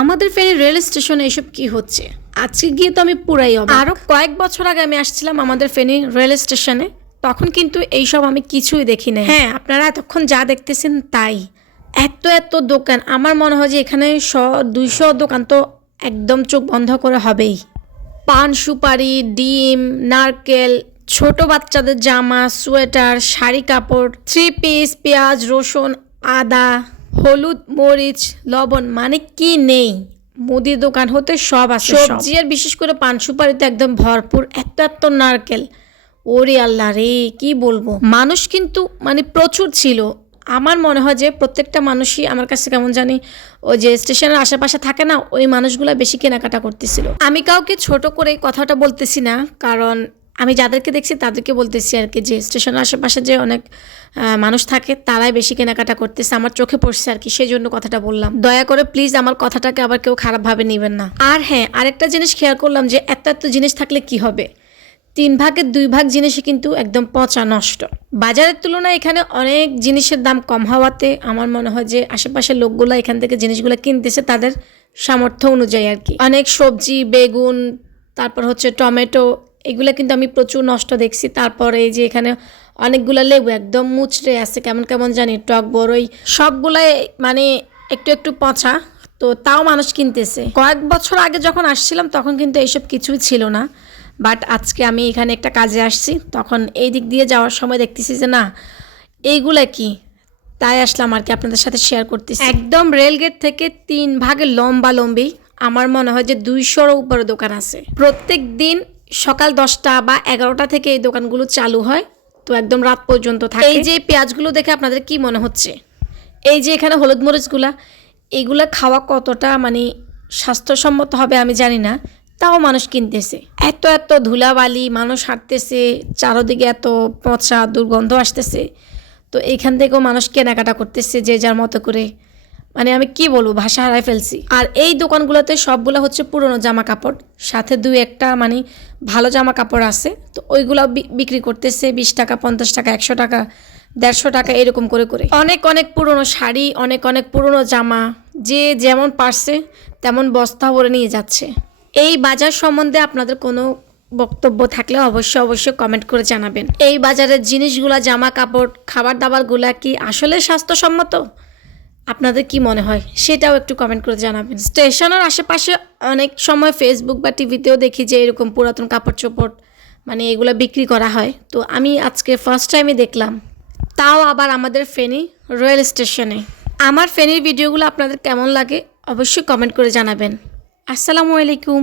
আমাদের ফেনী রেল স্টেশনে এসব কি হচ্ছে? আজকে গিয়ে তো আমি পুরাই অবাক। আরো কয়েক বছর আগে আমি আসছিলাম আমাদের ফেনী রেল স্টেশনে, তখন কিন্তু এইসব আমি কিছুই দেখি নাই। হ্যাঁ, আপনারা এতক্ষণ যা দেখতেছেন তাই। এত এত দোকান, আমার মনে হয় যে এখানে 100-200 দোকান তো একদম চোখ বন্ধ করে হবেই। পান সুপারি, ডিম, নারকেল, ছোট বাচ্চাদের জামা, সোয়েটার, শাড়ি কাপড়, 3 পিস, পেঁয়াজ, রসুন, আদা, হলুদ, মরিচ, লবণ, মানে কি নেই? মুদি দোকান হতে সব আছে। সবজি আর বিশেষ করে পান সুপারিতে একদম ভরপুর। এত এত নারকেল, ওরে আল্লাহ রে, কি বলবো। মানুষ কিন্তু মানে প্রচুর ছিল। আমার মনে হয় যে প্রত্যেকটা মানুষই আমার কাছে কেমন জানি ওই যে স্টেশনের আশেপাশে থাকে না, ওই মানুষগুলো বেশি কেনাকাটা করতেছিল। আমি কাউকে ছোট করে কথাটা বলতেছি না, কারণ আমি যাদেরকে দেখছি তাদেরকে বলতেছি আর কি, যে স্টেশনের আশেপাশে যে অনেক মানুষ থাকে তারাই বেশি কেনাকাটা করতেছে, আমার চোখে পড়ছে আর কি, সেই জন্য কথাটা বললাম। দয়া করে প্লিজ আমার কথাটাকে আবার কেউ খারাপভাবে নেবেন না। আর হ্যাঁ, আরেকটা জিনিস খেয়াল করলাম যে এত এত জিনিস থাকলে কি হবে, 3 ভাগের 2 ভাগ জিনিসই কিন্তু একদম পচা নষ্ট। বাজারের তুলনায় এখানে অনেক জিনিসের দাম কম হওয়াতে আমার মনে হয় যে আশেপাশের লোকগুলো এখান থেকে জিনিসগুলো কিনতেছে তাদের সামর্থ্য অনুযায়ী আর কি। অনেক সবজি, বেগুন, তারপর হচ্ছে টমেটো, এগুলো কিন্তু আমি প্রচুর নষ্ট দেখছি। তারপরে এই যে এখানে অনেকগুলো লেবু একদম মুচড়ে আছে, কেমন কেমন জানি, টক বড়ই, সবগুলাই মানে একটু একটু পচা, তো তাও মানুষ কিনতেছে। কয়েক বছর আগে যখন আসছিলাম তখন কিন্তু এইসব কিছুই ছিল না, বাট আজকে আমি এখানে একটা কাজে আসছি, তখন এই দিক দিয়ে যাওয়ার সময় দেখতেছি যে না, এইগুলা কি, তাই আসলাম আর কি আপনাদের সাথে শেয়ার করতেছি। একদম রেলগেট থেকে 3 ভাগে লম্বা লম্বি আমার মনে হয় যে 200-র উপরে দোকান আছে। প্রত্যেক দিন সকাল 10টা বা 11টা থেকে এই দোকানগুলো চালু হয়, তো একদম রাত পর্যন্ত থাকে। এই যে পেঁয়াজগুলো দেখে আপনাদের কি মনে হচ্ছে? এই যে এখানে হলুদ মরিচগুলা, এইগুলা খাওয়া কতটা মানে স্বাস্থ্যসম্মত হবে আমি জানি না, তাও মানুষ কিনতেছে। এত এত ধুলাবালি, মানুষ হাঁটতেছে, চারদিকে এত পচা দুর্গন্ধ আসতেছে, তো এইখান থেকেও মানুষ কেনাকাটা করতেছে যে যার মতো করে। মানে আমি কি বলবো, ভাষা হারাই ফেলছি। আর এই দোকানগুলোতে সবগুলো হচ্ছে পুরনো জামা কাপড়, সাথে 2-1টা মানে ভালো জামা কাপড় আছে, তো ওইগুলো বিক্রি করতেছে 20 টাকা, 50 টাকা, 100 টাকা, 150 টাকা, এরকম করে করে। অনেক অনেক পুরনো শাড়ি, অনেক অনেক পুরনো জামা, যে যেমন পারছে তেমন বস্তা ভরে নিয়ে যাচ্ছে। এই বাজার সম্বন্ধে আপনাদের কোনো বক্তব্য থাকলে অবশ্যই কমেন্ট করে জানাবেন। এই বাজারের জিনিসগুলা, জামা কাপড়, খাবার দাবারগুলা কি আসলে স্বাস্থ্যসম্মত? আপনাদের কি মনে হয় সেটাও একটু কমেন্ট করে জানাবেন। স্টেশনের আশেপাশে অনেক সময় ফেসবুক বা টিভিতেও দেখি যে এরকম পুরাতন কাপড় চোপড় মানে এগুলো বিক্রি করা হয়, তো আমি আজকে ফার্স্ট টাইমই দেখলাম, তাও আবার আমাদের ফেনী রেল স্টেশনে। আমার ফেনীর ভিডিওগুলো আপনাদের কেমন লাগে অবশ্যই কমেন্ট করে জানাবেন। আসসালামু আলাইকুম।